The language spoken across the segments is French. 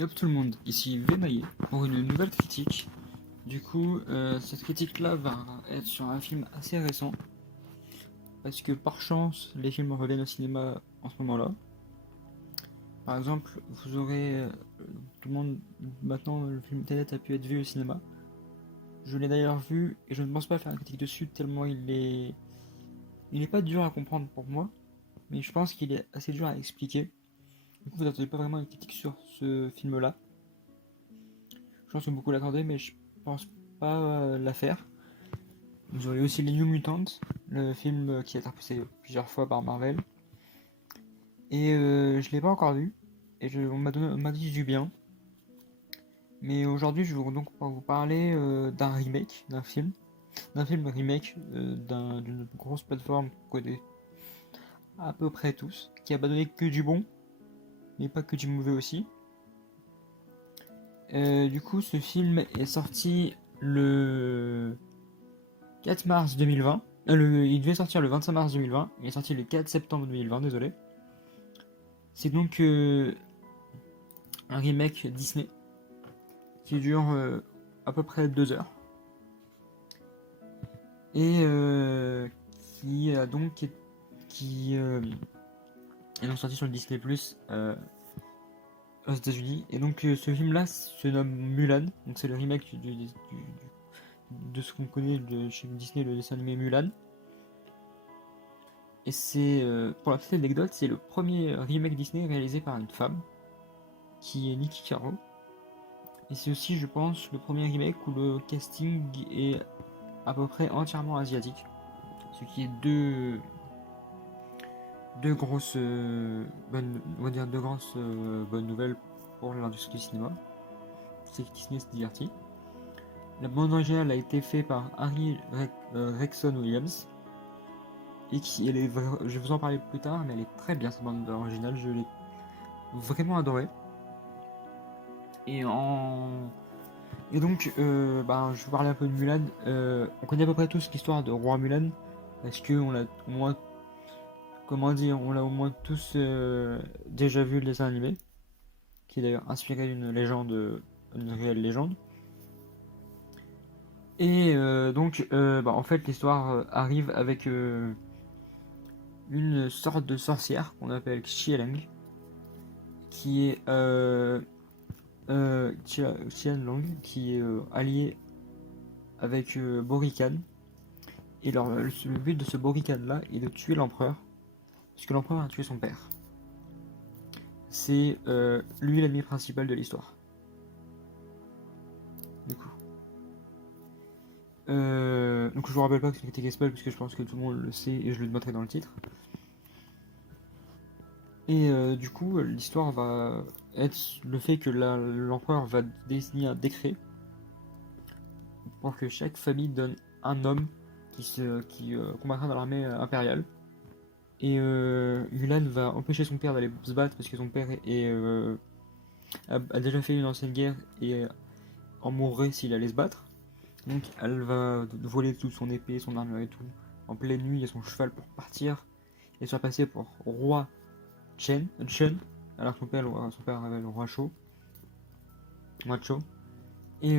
Hop tout le monde, ici Venaillé pour une nouvelle critique. Du coup, cette critique-là va être sur un film assez récent, parce que par chance, les films reviennent au cinéma en ce moment-là. Par exemple, vous aurez tout le monde maintenant le film Tenet a pu être vu au cinéma. Je l'ai d'ailleurs vu et je ne pense pas faire une critique dessus tellement il est pas dur à comprendre pour moi, mais je pense qu'il est assez dur à expliquer. Du coup, vous n'attendez pas vraiment une critique sur ce film-là. Je pense que beaucoup l'attendaient, mais je pense pas la faire. Vous aurez aussi les New Mutants, le film qui a été repoussé plusieurs fois par Marvel. Et je l'ai pas encore vu. Et on m'a dit du bien. Mais aujourd'hui, je vais donc vous parler d'un remake d'un film. D'un film remake d'une grosse plateforme qu'on connaît à peu près tous. Qui a pas donné que du bon, mais pas que du mauvais aussi. Du coup, ce film est sorti le 4 mars 2020. Il devait sortir le 25 mars 2020. Il est sorti le 4 septembre 2020, désolé. C'est donc un remake Disney qui dure à peu près 2 heures et qui a donc qui est donc sorti sur le Disney Plus aux États-Unis. Et donc ce film-là se nomme Mulan. Donc c'est le remake de ce qu'on connaît de chez Disney, le dessin animé Mulan. Et c'est pour la petite anecdote, c'est le premier remake Disney réalisé par une femme qui est Niki Caro. Et c'est aussi, je pense, le premier remake où le casting est à peu près entièrement asiatique. Ce qui est deux grosses bonnes, on va dire deux grosses bonnes nouvelles pour l'industrie du cinéma. C'est que Disney se divertit. La bande originale a été faite par Harry Gregson Williams. Et je vais vous en parler plus tard, mais elle est très bien cette bande originale. Je l'ai vraiment adorée. Et en Et donc, je vais vous parler un peu de Mulan. On connaît à peu près tous l'histoire de Roi Mulan, parce que on l'a au moins, comment dire, on l'a au moins tous déjà vu le dessin animé, qui est d'ailleurs inspiré d'une légende, une réelle légende. Et en fait, l'histoire arrive avec une sorte de sorcière qu'on appelle Xieleng, qui est Qianlong, qui est alliée avec Borican. Et le but de ce Borican-là est de tuer l'empereur, puisque l'empereur a tué son père. C'est lui l'ennemi principal de l'histoire. Du coup. Donc je vous rappelle pas que c'est une critique spoil, puisque je pense que tout le monde le sait et je le mettrai dans le titre. Et du coup, l'histoire va être le fait que l'empereur va désigner un décret pour que chaque famille donne un homme qui combattra dans l'armée impériale. Et Mulan va empêcher son père d'aller se battre parce que son père a déjà fait une ancienne guerre et en mourrait s'il allait se battre. Donc elle va voler toute son épée, son armure et tout en pleine nuit et son cheval pour partir et se faire passer pour roi Chen, alors que son père avait le roi Cho, Cho. Et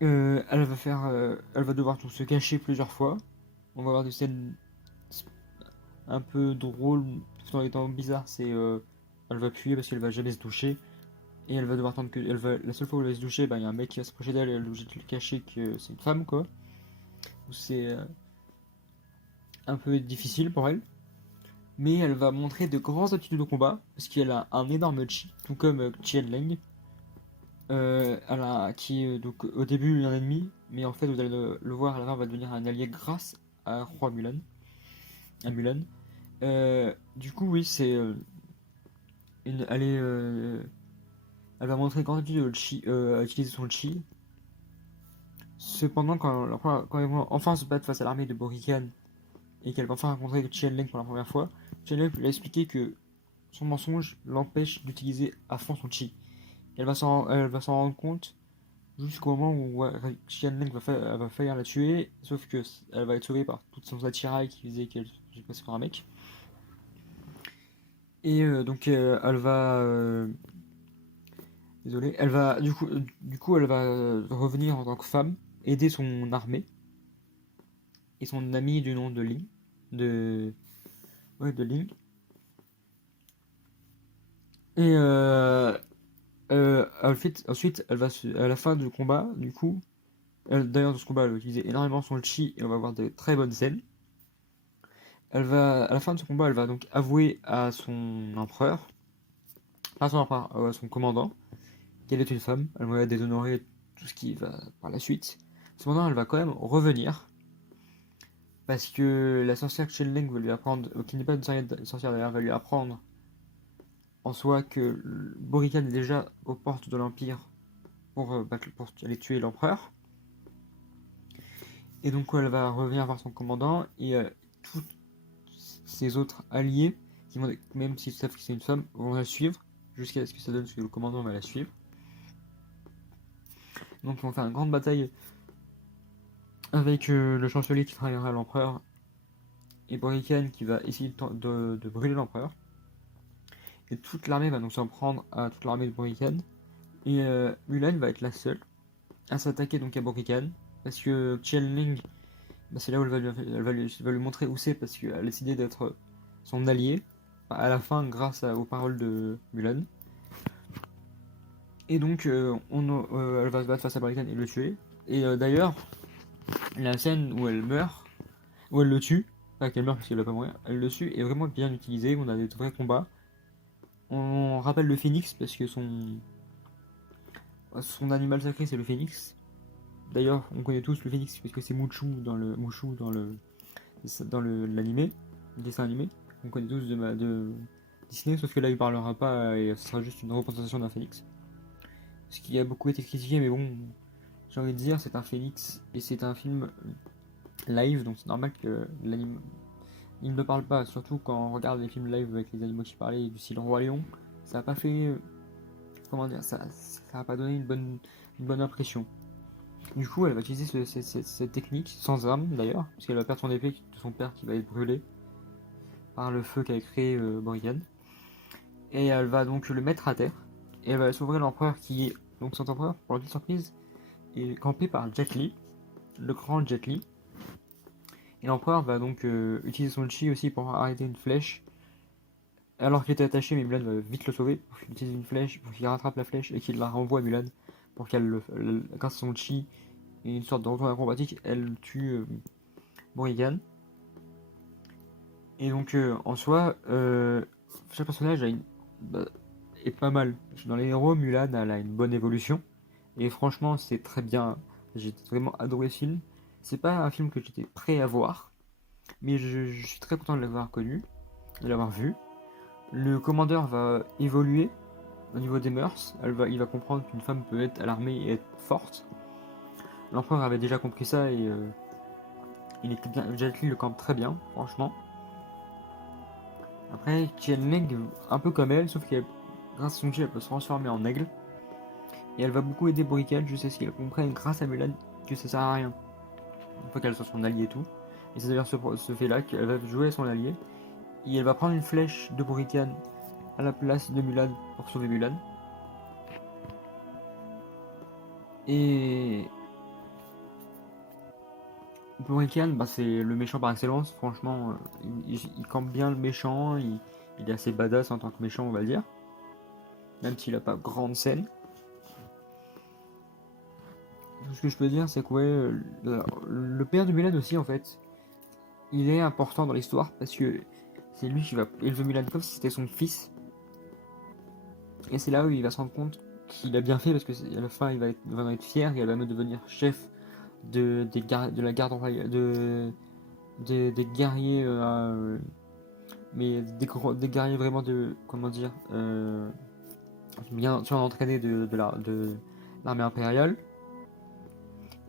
elle va devoir tout se cacher plusieurs fois. On va avoir des scènes un peu drôles tout en étant bizarre. Elle va fuir parce qu'elle va jamais se toucher. Et elle va devoir attendre la seule fois où elle va se doucher, il y a un mec qui va s'approcher d'elle et elle est obligée de le cacher que c'est une femme, quoi. C'est un peu difficile pour elle. Mais elle va montrer de grandes aptitudes au combat, parce qu'elle a un énorme chi, tout comme Qian Leng. Qui est donc au début un ennemi, mais en fait vous allez le voir à la fin, va devenir un allié grâce à Roi Mulan. À Mulan. Du coup, oui, c'est une, elle va montrer une grande aptitude à utiliser son chi. Cependant, quand ils vont enfin se battre face à l'armée de Borican et qu'elle va enfin rencontrer Chen Leng pour la première fois, Chen Leng lui a expliqué que son mensonge l'empêche d'utiliser à fond son chi. Elle va s'en rendre compte jusqu'au moment où Chen Leng va faillir la tuer, sauf que elle va être sauvée par tout son attirail qui faisait qu'elle passait pour un mec. Et donc elle va désolé, elle va du coup elle va revenir en tant que femme, aider son armée et son ami du nom de Ling, de de Ling. Et ensuite, à la fin du combat, du coup, d'ailleurs dans ce combat, elle va utiliser énormément son chi et on va avoir de très bonnes scènes. À la fin de ce combat, elle va donc avouer à son empereur, pas à son empereur, à son commandant, qu'elle est une femme. Elle va déshonorer tout ce qui va par la suite. Cependant, elle va quand même revenir parce que la sorcière Chen va lui apprendre, qui n'est pas une sorcière d'ailleurs, va lui apprendre en soi que Borican est déjà aux portes de l'Empire pour aller tuer l'empereur. Et donc elle va revenir voir son commandant et tous ses autres alliés, même s'ils savent que c'est une femme, vont la suivre jusqu'à ce que ça donne que le commandant va la suivre. Donc ils vont faire une grande bataille avec le chancelier qui travaillera à l'empereur et Borican qui va essayer de brûler l'empereur. Et toute l'armée va donc s'en prendre à toute l'armée de Borican. Et Mulan va être la seule à s'attaquer donc à Borican parce que Qianling, c'est là où elle va lui montrer où c'est parce qu'elle a décidé d'être son allié à la fin grâce aux paroles de Mulan. Et donc elle va se battre face à Borican et le tuer. Et d'ailleurs, la scène où elle meurt, où elle le tue, pas qu'elle meurt parce qu'elle va pas mourir, elle le tue est vraiment bien utilisée, on a des vrais combats. On rappelle le phénix parce que son animal sacré c'est le phénix. D'ailleurs, on connaît tous le phénix parce que c'est Mushu dans l'animé, le dessin animé. On connaît tous de Disney, sauf que là il parlera pas et ce sera juste une représentation d'un phénix. Ce qui a beaucoup été critiqué, mais bon, j'ai envie de dire, c'est un phénix et c'est un film live, donc c'est normal que l'anime il ne parle pas, surtout quand on regarde les films live avec les animaux qui parlaient du style Roi Lion, ça a pas fait, comment dire, ça a pas donné une bonne impression. Du coup, elle va utiliser cette technique, sans arme d'ailleurs, parce qu'elle va perdre son épée de son père qui va être brûlé par le feu qu'a créé Morrigan. Et elle va donc le mettre à terre, et elle va s'ouvrir l'empereur qui est, donc son empereur, pour la petite surprise, est campé par Jet Li, le grand Jet Li. Et l'empereur va donc utiliser son chi aussi pour arrêter une flèche, alors qu'il était attaché, mais Mulan va vite le sauver, pour qu'il utilise une flèche, pour qu'il rattrape la flèche et qu'il la renvoie à Mulan, pour grâce à son chi et une sorte de retour acrobatique, elle tue Morrigan. Et donc, en soi, chaque personnage est pas mal. Dans les héros, Mulan elle a une bonne évolution. Et franchement, c'est très bien. J'ai vraiment adoré ce film. C'est pas un film que j'étais prêt à voir, mais je suis très content de l'avoir connu, de l'avoir vu. Le commandeur va évoluer au niveau des mœurs. Il va comprendre qu'une femme peut être à l'armée et être forte. L'empereur avait déjà compris ça et il était bien. Jet Li le campe très bien, franchement. Après, Qianling, un peu comme elle, sauf qu'elle, grâce à son chi, elle peut se transformer en aigle. Et elle va beaucoup aider Borican jusqu'à ce qu'elle comprenne, grâce à Mulan, que ça sert à rien. Une fois qu'elle soit son allié et tout. Et c'est d'ailleurs ce fait-là qu'elle va jouer à son allié. Et elle va prendre une flèche de Borican à la place de Mulan pour sauver Mulan. Et Borican, c'est le méchant par excellence. Franchement, il campe bien le méchant. Il est assez badass en tant que méchant, on va dire. Même s'il a pas grande scène. Tout ce que je peux dire, c'est que ouais, le père de Mulan aussi, en fait, il est important dans l'histoire parce que c'est lui qui va élever Mulan comme si c'était son fils. Et c'est là où il va se rendre compte qu'il a bien fait parce que à la fin, il va vraiment être fier et elle va même devenir chef de la garde royale, des guerriers, mais des guerriers vraiment de, comment dire, bien sûr entraînés de l'armée impériale.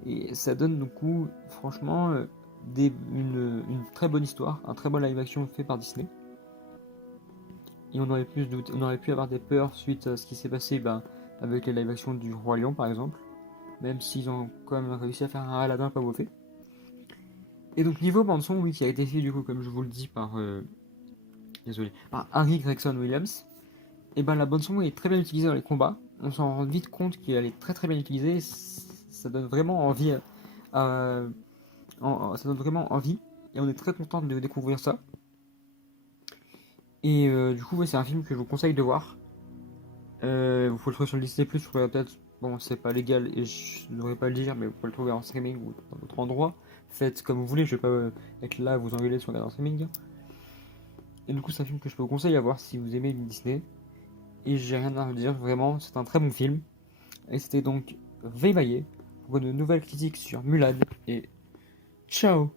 Et ça donne du coup, franchement, une très bonne histoire, un très bon live action fait par Disney. Et on aurait pu avoir des peurs suite à ce qui s'est passé avec les live action du Roi Lion par exemple, même s'ils ont quand même réussi à faire un Aladdin pas mauvais. Et donc niveau bande son, oui, qui a été fait du coup, comme je vous le dis, par désolé, par Harry Gregson Williams. Et ben la bande son est très bien utilisée dans les combats. On s'en rend vite compte qu'elle est très très bien utilisée. Ça donne vraiment envie. Ça donne vraiment envie. Et on est très content de découvrir ça. Et du coup, ouais, c'est un film que je vous conseille de voir. Vous pouvez le trouver sur le Disney+, je pourrais peut-être, bon, c'est pas légal et je ne devrais pas le dire, mais vous pouvez le trouver en streaming ou dans d'autres endroits. Faites comme vous voulez, je vais pas être là à vous engueuler sur regarder en streaming. Et du coup, c'est un film que je peux vous conseiller à voir si vous aimez Disney. Et j'ai rien à dire, vraiment, c'est un très bon film. Et c'était donc Veille Maillet pour une nouvelle critique sur Mulan. Et ciao!